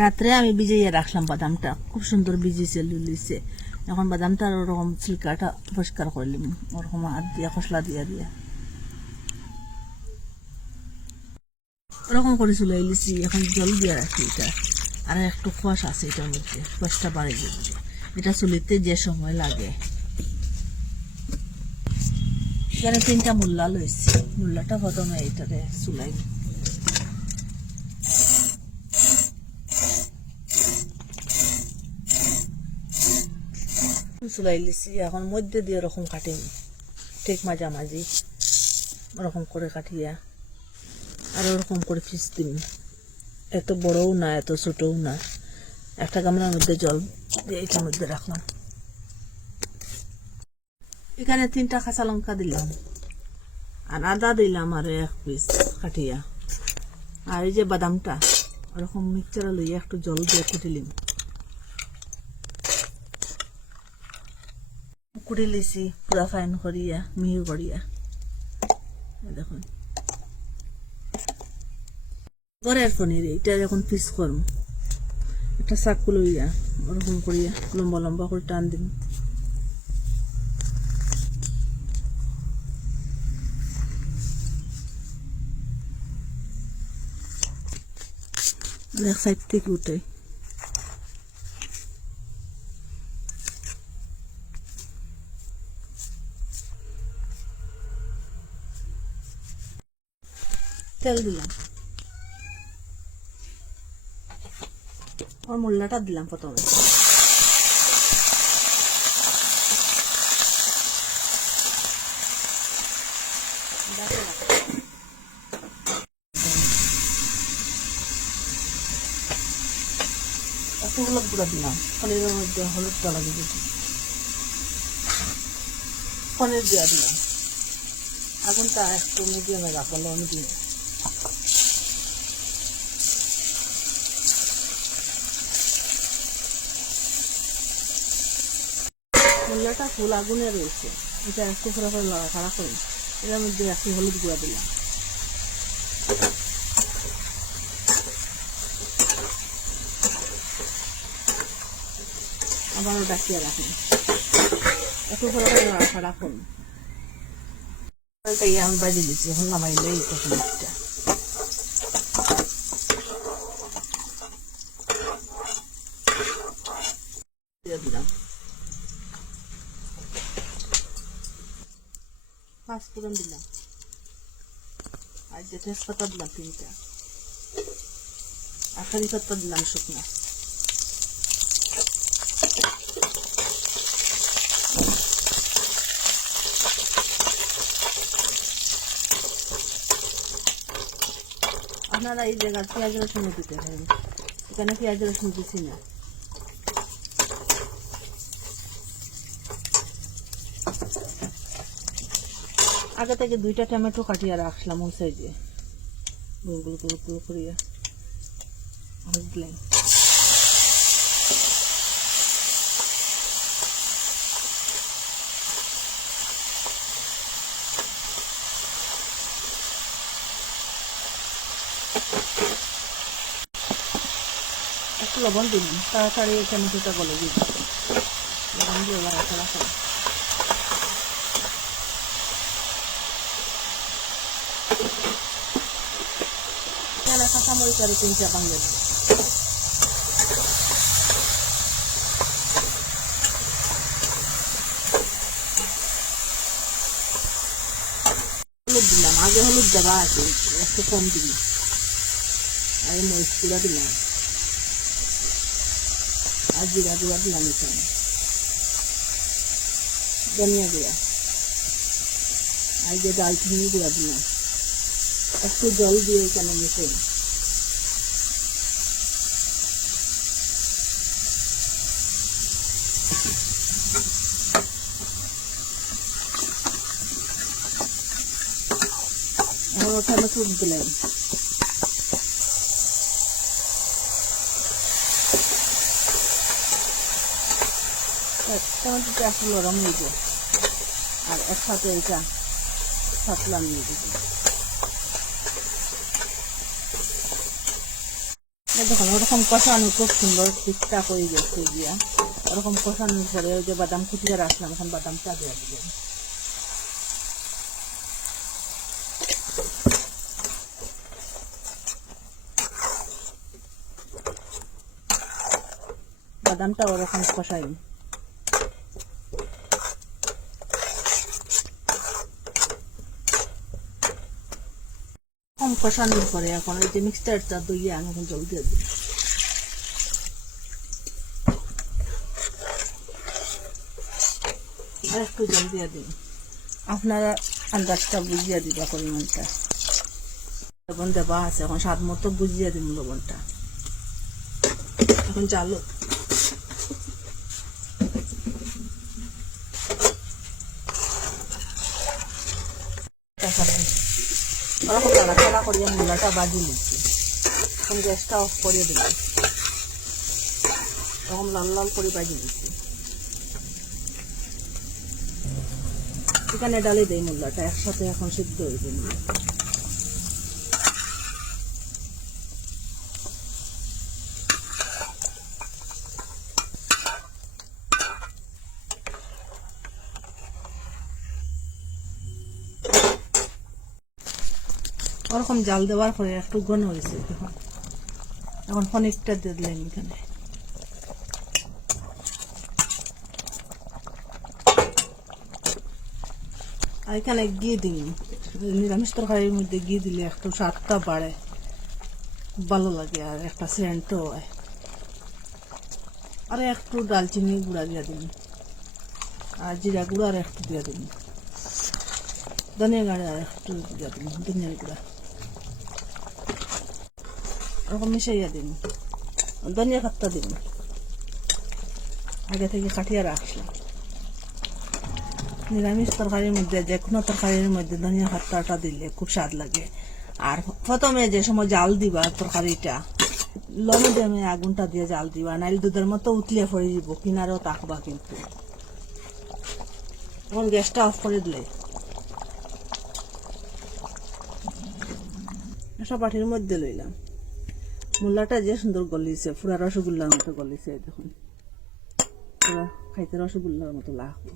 রাত্রে আমি ভিজিয়ে রাখলাম বাদামটা, খুব সুন্দর ভিজিয়েছে, লুলিছে। এখন বাদামটা ওরকম ছিলকাটা পরিষ্কার করলাম, ওরকম হাত দিয়া খসলা দিয়া দিয়া ওরকম করে চুলাই লিছি। এখন জল দিয়ে রাখি এটা, আর একটু খোয়াশ আছে এটার মধ্যে, খোয়াশটা বাড়িয়ে দিচ্ছি। এটা চুলিতে যে সময় লাগে। এখানে 3টা মুল্লা লইছি, মুল্লাটা প্রথমে এইটারে চুলাই চুলাই লিছি। এখন মধ্যে দিয়ে ওরকম কাটিম, ঠিক মাঝামাঝি ওরকম করে কাটিয়া আর ওরকম করে ফিস দিম। এত বড়ও না এত ছোটও না। একটা গামলার মধ্যে জল দিয়ে এটার মধ্যে রাখলাম। এখানে 3টা কাঁচা লঙ্কা দিলাম, আর আদা দিলাম আর 1 পিস কাটিয়া। আর এই যে বাদামটা ওরকম মিক্সচারে লইয়া একটু জল দিয়ে কুটিলিম, কুটি লিছি পুরা ফাইন করিয়া, মিহি করিয়া। দেখুন ঘরের পনির, এটা যখন পিস করম একটা চাকু লইয়া ওরকম করিয়া লম্বা লম্বা করে টান দিন। এক সাইড থেকে উঠে তেল দিলাম, আর মোল্লাটা দিলাম প্রথমে। একটু হলুদ গুঁড়া দিলাম, পনিরের মধ্যে হলুদটা লাগিয়ে দিচ্ছি। পনির দিয়ে দিলাম, আগুনটা একটু মিডিয়ামে রাখলো, মিডিয়ামে। মোল্লাটা ফুল আগুনে রয়েছে, এটা একটু করে খাড়া করি। এটার মধ্যে একটু হলুদ গুঁড়া দিলাম, আবারও ডাকিয়ে রাখুন, একটু করে খাড়া করুন। আমি বাজি দিচ্ছি, এখন নামাইলে এই পনিরটা দিয়ে দিলাম। 5 ফোড়ন দিলাম, আর যে তেজপাতা দিলাম 3টা, আর কারি পাতা দিলাম শুকনো। আপনারা এই জায়গায় পেঁয়াজ রসুন দিতে পারেন, এখানে পেঁয়াজ রসুন দিচ্ছি না। আগে থেকে 2টা টমেটো কাটিয়ে রাখলাম ওই সাইজে, গোল গোল গোল গোল করিয়া দিলাম। একটু লবণ দিলাম, তাড়াতাড়ি এই টমেটোটা গলে দিই, লবণ দিয়ে লাড়াচাড়া করে। কাঁচামরিচ আর 3টা বাঙ্গা দিই। হলুদ দিলাম, আগে হলুদ দেওয়া আছে, একটু কম দিলাম। আর মরিচ গুঁড়া দিলাম, আর জিরা গুঁড়া দিলাম, এখানে ধনিয়া গুঁড়া, আর যে দালচিনি গুঁড়া দিলাম। একটু জল দিয়ে এখানে মিশে ওঠানো চুপ দিলাম। টমেটোটা একটু নরম হয়ে যায়, আর একসাথে এটা ছাতলা নিয়ে দিবি। দেখুন ওরকম কষানো খুব সুন্দর ঠিকঠাক হয়ে গেছে গিয়া। ওরকম কষানোর পরে ওই যে বাদাম কুচিয়ে রাখলাম, এখন বাদামটা দিয়ে দিবেন। বাদামটা ওরকম কষাই। কম কষানোর পরে এখন ওই যে মিক্সচারটা দইয়ে আমি এখন জল দিয়ে দিই। আর একটু জল দিয়ে দিন, আপনারা আন্দাজটা বুঝিয়ে দিবা পরিমাণটা। লবণ দেওয়া আছে, এখন স্বাদ মতো বুঝিয়ে দিন লবণটা। এখন চালু ওরকম নাড়াচাড়া করিয়া মূলাটা বাজি নিচ্ছি। এখন গ্যাসটা অফ করিয়ে দিলাম, তখন লাল লাল করে বাজি নিচ্ছি। এখানে ডালে দেই মূলাটা একসাথে, এখন সিদ্ধ হয়ে যাবে। ওরকম জাল দেওয়ার পরে একটু ঘন হয়েছে, দেখুন এখন পনিরটা দিয়ে দিলেন এখানে। আর এখানে ঘি দিন, নিরামিষ তরকারির মধ্যে ঘি দিলে একটু স্বাদটা বাড়ে, ভালো লাগে আর একটা সেন্টও হয়। আর একটু দালচিনি গুঁড়া দিয়ে দিন, আর জিরা গুঁড়া আর একটু দিয়ে দিন, ধনিয়া গুঁড়া আর একটু দিয়ে দিন, ধনিয়া গুঁড়া ওরকম মিশাইয়া দিন। ধনিয়া পাতা দিন, আগে থেকে কাটিয়ে রাখলাম। নিরামিষ তরকারির মধ্যে যে কোনো তরকারির মধ্যে ধনিয়া পাতাটা দিলে খুব স্বাদ লাগে। আর প্রথমে যে সময় জাল দিবা তরকারিটা, লো মিডিয়ামে আগুনটা দিয়ে জাল দিবা, নাইলে দুধের মতো উতলিয়ে পড়ে দিব, কিনারেও তাকবা। কিন্তু এখন গ্যাসটা অফ করে দিলে একটা বাটির মধ্যে লইলাম। মূলাটা যে সুন্দর গলিছে, পুরা রসগোল্লার মতো গলিছে, দেখুন পুরা খাইতে রসগোল্লার মতো লাগবে।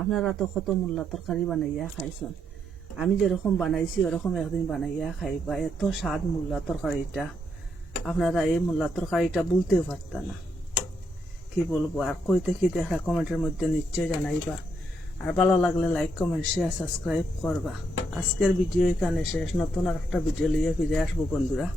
আপনারা তো কত মূলা তরকারি বানাইয়া খাইছেন, আমি যেরকম বানাইছি ওরকম একদিন বানাইয়া খাইবা। এত স্বাদ মূলা তরকারিটা, আপনারা এই মূলা তরকারিটা বলতেও পারত না। কি বলবো আর, কইতে কি দেখা কমেন্টের মধ্যে নিশ্চয় জানাইবা। আর ভালো লাগলে লাইক কমেন্ট শেয়ার সাবস্ক্রাইব করবা। আজকের ভিডিও এখানে শেষ, নতুন আর একটা ভিডিও লিয়ে ফিরে আসবো বন্ধুরা।